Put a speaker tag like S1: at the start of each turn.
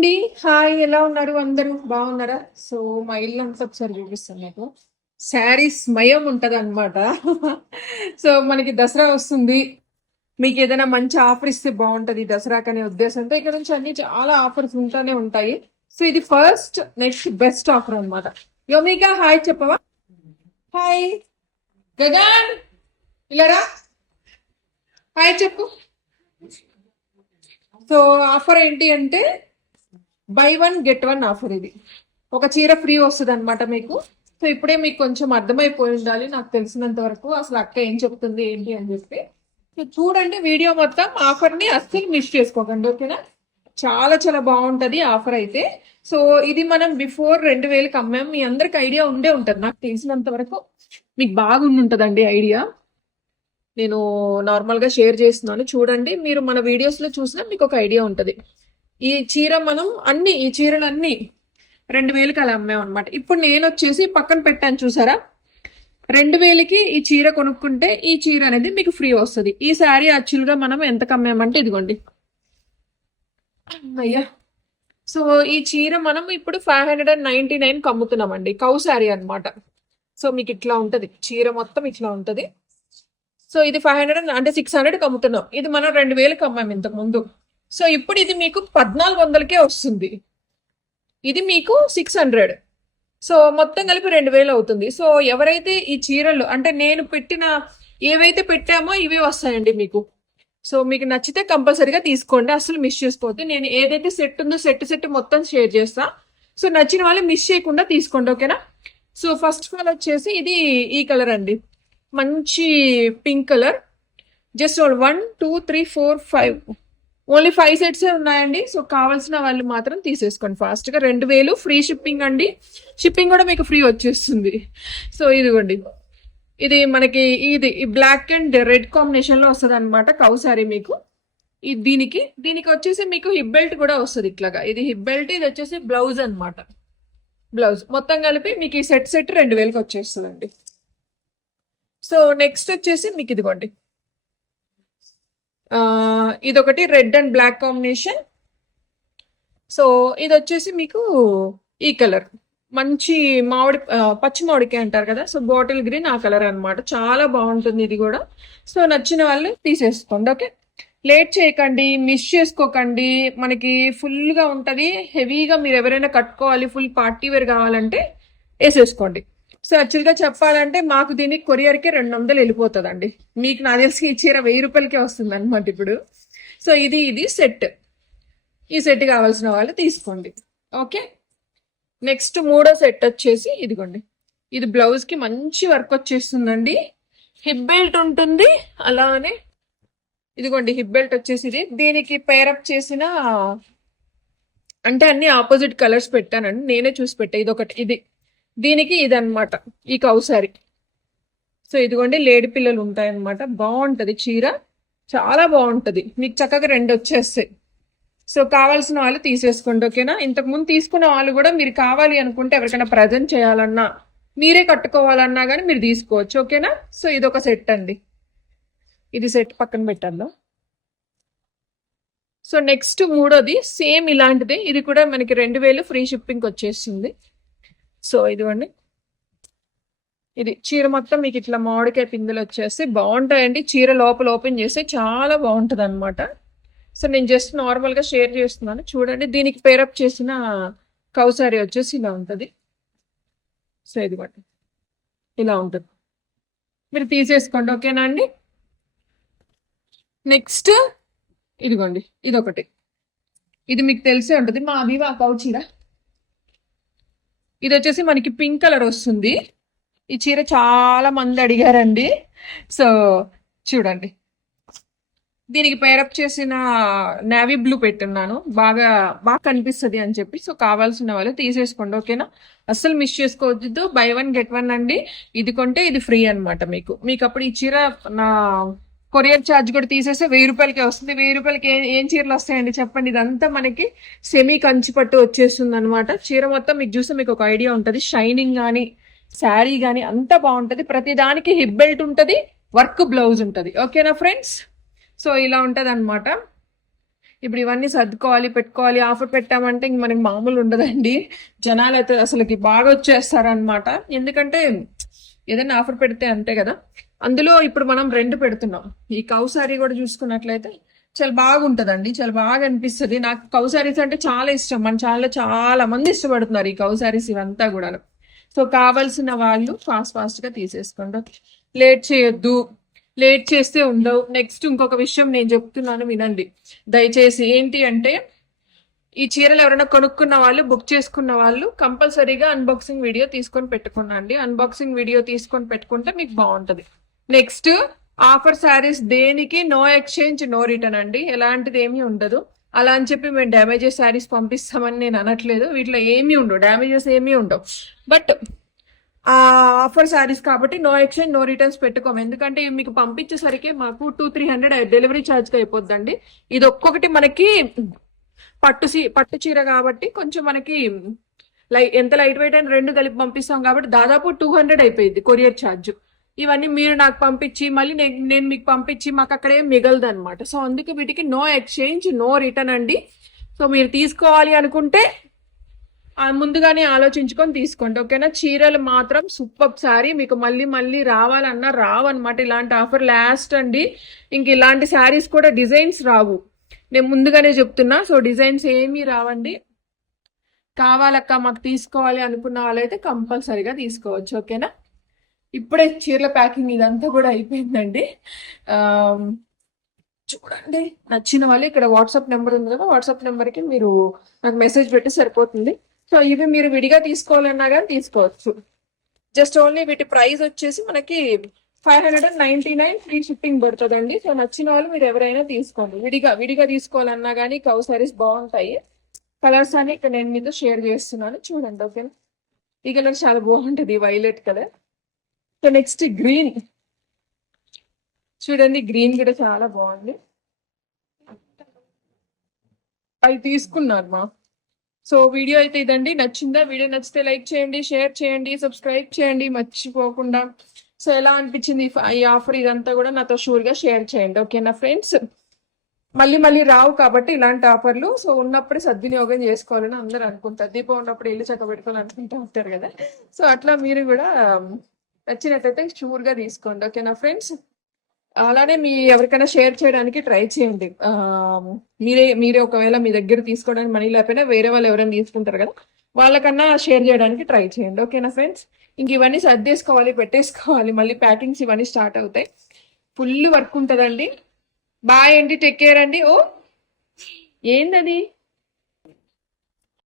S1: అండి హాయ్ ఎలా ఉన్నారు అందరూ బాగున్నారా సో మా ఇల్లు అంతా ఒకసారి చూపిస్తాను మీకు శారీస్ మయం ఉంటుంది అనమాట సో మనకి దసరా వస్తుంది మీకు ఏదైనా మంచి ఆఫర్ ఇస్తే బాగుంటుంది దసరాకు అనే ఉద్దేశంతో ఇక్కడ నుంచి అన్ని చాలా ఆఫర్స్ ఉంటానే ఉంటాయి సో ఇది ఫస్ట్ నెక్స్ట్ బెస్ట్ ఆఫర్ అనమాట యోమిక హాయ్ చెప్పవా హాయ్ గగన్ ఇలారా హాయ్ చెప్పు సో ఆఫర్ ఏంటి అంటే buy one get one offer ఇది ఒక చీర ఫ్రీ వస్తుంది అనమాట మీకు సో ఇప్పుడే మీకు కొంచెం అర్థమైపోయి ఉండాలి నాకు తెలిసినంత వరకు అసలు అక్క ఏం చెప్తుంది ఏంటి అని చెప్పి చూడండి వీడియో మొత్తం ఆఫర్ని అస్సలు మిస్ చేసుకోకండి ఓకేనా చాలా చాలా బాగుంటుంది ఆఫర్ అయితే సో ఇది మనం బిఫోర్ రెండు వేలకు అమ్మాం మీ అందరికి ఐడియా ఉండే ఉంటుంది నాకు తెలిసినంత వరకు మీకు బాగుంటుందండి ఐడియా నేను నార్మల్గా షేర్ చేస్తున్నాను చూడండి మీరు మన వీడియోస్లో చూసినా మీకు ఒక ఐడియా ఉంటుంది ఈ చీర మనం అన్ని ఈ చీరలు అన్ని రెండు వేలకి అలా అమ్మాం అనమాట ఇప్పుడు నేను వచ్చేసి పక్కన పెట్టాను చూసారా రెండు వేలకి ఈ చీర కొనుక్కుంటే ఈ చీర అనేది మీకు ఫ్రీ వస్తుంది ఈ శారీ యాక్చువల్గా మనం ఎంత కమ్మామంటే ఇదిగోండి అయ్యా సో ఈ చీర మనం ఇప్పుడు five hundred and ninety nine కమ్ముతున్నామండి కౌ శారీ అనమాట సో మీకు ఇట్లా ఉంటుంది చీర మొత్తం ఇట్లా ఉంటుంది సో ఇది ఫైవ్ హండ్రెడ్ అంటే సిక్స్ హండ్రెడ్ కమ్ముతున్నాం ఇది మనం రెండు వేలకు అమ్మాము ఇంతకు ముందు సో ఇప్పుడు ఇది మీకు పద్నాలుగు వందలకే వస్తుంది ఇది మీకు సిక్స్ హండ్రెడ్ సో మొత్తం కలిపి రెండు వేలు అవుతుంది సో ఎవరైతే ఈ చీరలు అంటే నేను పెట్టిన ఏవైతే పెట్టామో ఇవి వస్తాయండి మీకు సో మీకు నచ్చితే కంపల్సరీగా తీసుకోండి అసలు మిస్ చేసిపోతే నేను ఏదైతే సెట్ ఉందో సెట్ సెట్ మొత్తం షేర్ చేస్తా సో నచ్చిన వాళ్ళు మిస్ చేయకుండా తీసుకోండి ఓకేనా సో ఫస్ట్ ఆఫ్ ఆల్ వచ్చేసి ఇది ఈ కలర్ అండి మంచి pink colour just one two three four five only five సెట్సే ఉన్నాయండి సో కావాల్సిన వాళ్ళు మాత్రం తీసేసుకోండి ఫాస్ట్గా రెండు వేలు ఫ్రీ షిప్పింగ్ అండి షిప్పింగ్ కూడా మీకు ఫ్రీ వచ్చేస్తుంది సో ఇదిగోండి ఇది మనకి ఇది బ్లాక్ అండ్ రెడ్ కాంబినేషన్లో వస్తుంది అనమాట కౌ మీకు ఇది దీనికి దీనికి వచ్చేసి మీకు హిప్ బెల్ట్ కూడా వస్తుంది ఇట్లాగా ఇది హిప్ బెల్ట్ ఇది వచ్చేసి బ్లౌజ్ అనమాట బ్లౌజ్ మొత్తం కలిపి మీకు ఈ సెట్ సెట్ రెండు వేలకు అండి సో నెక్స్ట్ వచ్చేసి మీకు ఇదిగోండి ఇదొకటి red and black combination so ఇది వచ్చేసి మీకు ఈ కలర్ మంచి మామిడి పచ్చి మామిడికాయ అంటారు కదా సో బాటిల్ గ్రీన్ ఆ కలర్ అనమాట చాలా బాగుంటుంది ఇది కూడా సో నచ్చిన వాళ్ళు తీసేసుకోండి ఓకే లేట్ చేయకండి మిస్ చేసుకోకండి మనకి ఫుల్గా ఉంటుంది హెవీగా మీరు ఎవరైనా కట్టుకోవాలి ఫుల్ పార్టీ వేర్ కావాలంటే వేసేసుకోండి సో యాక్చువల్గా చెప్పాలంటే మాకు దీనికి కొరియర్కి రెండు వందలు వెళ్ళిపోతుందండి మీకు నా తెలిసి ఈ చీర వెయ్యి రూపాయలకే వస్తుంది అనమాట ఇప్పుడు సో ఇది ఇది సెట్ ఈ సెట్ కావాల్సిన వాళ్ళు తీసుకోండి ఓకే నెక్స్ట్ మూడో సెట్ వచ్చేసి ఇదిగోండి ఇది బ్లౌజ్కి మంచి వర్క్ వచ్చేస్తుందండి హిప్ బెల్ట్ ఉంటుంది అలానే ఇదిగోండి హిప్ బెల్ట్ వచ్చేసి ఇది దీనికి పేరప్ చేసిన అంటే అన్ని ఆపోజిట్ కలర్స్ పెట్టానండి నేనే చూసి పెట్టా ఇది ఒకటి ఇది దీనికి ఇదనమాట ఈ కౌసారి సో ఇదిగోండి లేడి పిల్లలు ఉంటాయన్నమాట బాగుంటుంది చీర చాలా బాగుంటుంది మీకు చక్కగా రెండు వచ్చేస్తాయి సో కావాల్సిన వాళ్ళు తీసేసుకోండి ఓకేనా ఇంతకుముందు తీసుకున్న వాళ్ళు కూడా మీరు కావాలి అనుకుంటే ఎవరికైనా ప్రజెంట్ చేయాలన్నా మీరే కట్టుకోవాలన్నా కానీ మీరు తీసుకోవచ్చు ఓకేనా సో ఇది ఒక సెట్ అండి ఇది సెట్ పక్కన పెట్టాలి సో నెక్స్ట్ మూడోది సేమ్ ఇలాంటిది ఇది కూడా మనకి రెండు వేలు ఫ్రీ షిప్పింగ్ వచ్చేస్తుంది సో ఇదిగోండి ఇది చీర మొత్తం మీకు ఇట్లా మామిడికాయ పిందులు వచ్చేసి బాగుంటాయండి చీర లోపల ఓపెన్ చేస్తే చాలా బాగుంటుంది అనమాట సో నేను జస్ట్ నార్మల్గా షేర్ చేస్తున్నాను చూడండి దీనికి పేరప్ చేసిన కౌసారి వచ్చేసి ఇలా ఉంటుంది సో ఇదిగోండి ఇలా ఉంటుంది మీరు తీసేసుకోండి ఓకేనా అండి నెక్స్ట్ ఇదిగోండి ఇదొకటి ఇది మీకు తెలిసే ఉంటుంది మా అవివా కౌచీరా ఇది వచ్చేసి మనకి పింక్ కలర్ వస్తుంది ఈ చీర చాలా మంది అడిగారండి సో చూడండి దీనికి పేరప్ చేసిన నేవీ బ్లూ పెట్టున్నాను బాగా బాగా కనిపిస్తుంది అని చెప్పి సో కావాల్సిన వాళ్ళు తీసేసుకోండి ఓకేనా అస్సలు మిస్ చేసుకోవద్దు బై వన్ గెట్ వన్ అండి ఇది కొంటే ఇది ఫ్రీ అనమాట మీకు మీకు అప్పుడు ఈ చీర నా కొరియర్ ఛార్జ్ కూడా తీసేస్తే వెయ్యి రూపాయలకి వస్తుంది వెయ్యి రూపాయలకి ఏం ఏం చీరలు వస్తాయండి చెప్పండి ఇదంతా మనకి సెమీ కంచిపట్టు వచ్చేస్తుంది అనమాట చీర మొత్తం మీకు చూస్తే మీకు ఒక ఐడియా ఉంటుంది షైనింగ్ కానీ శారీ కానీ అంతా బాగుంటుంది ప్రతి దానికి హిప్ బెల్ట్ ఉంటుంది వర్క్ బ్లౌజ్ ఉంటుంది ఓకేనా ఫ్రెండ్స్ సో ఇలా ఉంటుంది అనమాట ఇప్పుడు ఇవన్నీ సర్దుకోవాలి పెట్టుకోవాలి ఆఫర్ పెట్టామంటే ఇంక మనకి మామూలు ఉండదండి జనాలు అయితే అసలుకి బాగా వచ్చేస్తారనమాట ఎందుకంటే ఏదైనా ఆఫర్ పెడితే అంతే కదా అందులో ఇప్పుడు మనం రెండు పెడుతున్నాం ఈ కౌ సారీ కూడా చూసుకున్నట్లయితే చాలా బాగుంటుందండి చాలా బాగా అనిపిస్తుంది నాకు కౌ సారీస్ అంటే చాలా ఇష్టం మన చాలా చాలా మంది ఇష్టపడుతున్నారు ఈ కౌ సారీస్ ఇవంతా కూడా సో కావాల్సిన వాళ్ళు ఫాస్ట్ ఫాస్ట్గా తీసేసుకోండి లేట్ చేయొద్దు లేట్ చేస్తే ఉండవు నెక్స్ట్ ఇంకొక విషయం నేను చెప్తున్నాను వినండి దయచేసి ఏంటి అంటే ఈ చీరలు ఎవరైనా కొనుక్కున్న వాళ్ళు బుక్ చేసుకున్న వాళ్ళు కంపల్సరీగా అన్బాక్సింగ్ వీడియో తీసుకొని పెట్టుకున్నాండి అన్బాక్సింగ్ వీడియో తీసుకొని పెట్టుకుంటే మీకు బాగుంటుంది నెక్స్ట్ ఆఫర్ శారీస్ దేనికి నో ఎక్స్చేంజ్ నో రిటర్న్ అండి ఎలాంటిది ఏమీ ఉండదు అలా అని చెప్పి మేము డ్యామేజెస్ శారీస్ పంపిస్తామని నేను అనట్లేదు వీటిలో ఏమీ ఉండవు డ్యామేజెస్ ఏమీ ఉండవు బట్ ఆఫర్ శారీస్ కాబట్టి నో ఎక్స్చేంజ్ నో రిటర్న్స్ పెట్టుకోము ఎందుకంటే మీకు పంపించేసరికి మాకు టూ త్రీ హండ్రెడ్ డెలివరీ ఛార్జ్కి అయిపోద్దండి ఇది ఒక్కొక్కటి మనకి పట్టు సీ పట్టు చీర కాబట్టి కొంచెం మనకి లైట్ ఎంత లైట్ వెయిట్ అని రెండు కలిపి పంపిస్తాం కాబట్టి దాదాపు టూ హండ్రెడ్ అయిపోయింది కొరియర్ ఛార్జ్ ఇవన్నీ మీరు నాకు పంపించి మళ్ళీ నేను మీకు పంపించి మాకు అక్కడే మిగలదు అనమాట సో అందుకే వీటికి నో ఎక్స్చేంజ్ నో రిటర్న్ అండి సో మీరు తీసుకోవాలి అనుకుంటే ముందుగానే ఆలోచించుకొని తీసుకోండి ఓకేనా చీరలు మాత్రం సూపర్ శారీ మీకు మళ్ళీ మళ్ళీ రావాలన్నా రావన్నమాట ఇలాంటి ఆఫర్ లాస్ట్ అండి ఇంక ఇలాంటి శారీస్ కూడా డిజైన్స్ రావు నేను ముందుగానే చెప్తున్నా సో డిజైన్స్ ఏమీ రావండి కావాలక్క మాకు తీసుకోవాలి అనుకున్న వాళ్ళైతే కంపల్సరీగా తీసుకోవచ్చు ఓకేనా ఇప్పుడే చీరల ప్యాకింగ్ ఇదంతా కూడా అయిపోయిందండి చూడండి నచ్చిన వాళ్ళు ఇక్కడ వాట్సాప్ నెంబర్ ఉంది కదా వాట్సాప్ నెంబర్కి మీరు నాకు మెసేజ్ పెట్టి సరిపోతుంది సో ఇవి మీరు విడిగా తీసుకోవాలన్నా కానీ తీసుకోవచ్చు జస్ట్ ఓన్లీ వీటి ప్రైస్ వచ్చేసి మనకి five hundred and ninety nine free shipping పడుతుందండి సో నచ్చిన వాళ్ళు మీరు ఎవరైనా తీసుకోండి విడిగా విడిగా తీసుకోవాలన్నా కానీ కౌ సారీస్ బాగుంటాయి కలర్స్ అని ఇక్కడ నేను మీతో షేర్ చేస్తున్నాను చూడండి ఓకే ఈ కలర్ చాలా బాగుంటుంది violet colour so next green చూడండి గ్రీన్ కూడా చాలా బాగుంది అవి తీసుకున్నారు మా సో వీడియో అయితే ఇదండి నచ్చిందా వీడియో నచ్చితే లైక్ చేయండి షేర్ చేయండి సబ్స్క్రైబ్ చేయండి మర్చిపోకుండా సో ఎలా అనిపించింది ఈ ఆఫర్ ఇదంతా కూడా నాతో షూర్గా షేర్ చేయండి ఓకేనా ఫ్రెండ్స్ మళ్ళీ మళ్ళీ రావు కాబట్టి ఇలాంటి ఆఫర్లు సో ఉన్నప్పుడే సద్వినియోగం చేసుకోవాలని అందరూ అనుకుంటారు దీపం ఉన్నప్పుడు ఇల్లు చక్క పెట్టుకోవాలని అనుకుంటూ ఉంటారు కదా సో అట్లా మీరు కూడా నచ్చినట్లయితే షూర్గా తీసుకోండి ఓకేనా ఫ్రెండ్స్ అలానే మీ ఎవరికైనా షేర్ చేయడానికి ట్రై చేయండి మీరే మీరే ఒకవేళ మీ దగ్గర తీసుకోవడానికి మనీ లేకపోయినా వేరే వాళ్ళు ఎవరైనా తీసుకుంటారు కదా వాళ్ళకన్నా షేర్ చేయడానికి ట్రై చేయండి ఓకేనా ఫ్రెండ్స్ ఇంక ఇవన్నీ సర్దేసుకోవాలి పెట్టేసుకోవాలి మళ్ళీ ప్యాకింగ్స్ ఇవన్నీ స్టార్ట్ అవుతాయి ఫుల్ వర్క్ ఉంటుందండి బాయ్ అండి టేక్ కేర్ అండి ఓ ఏందది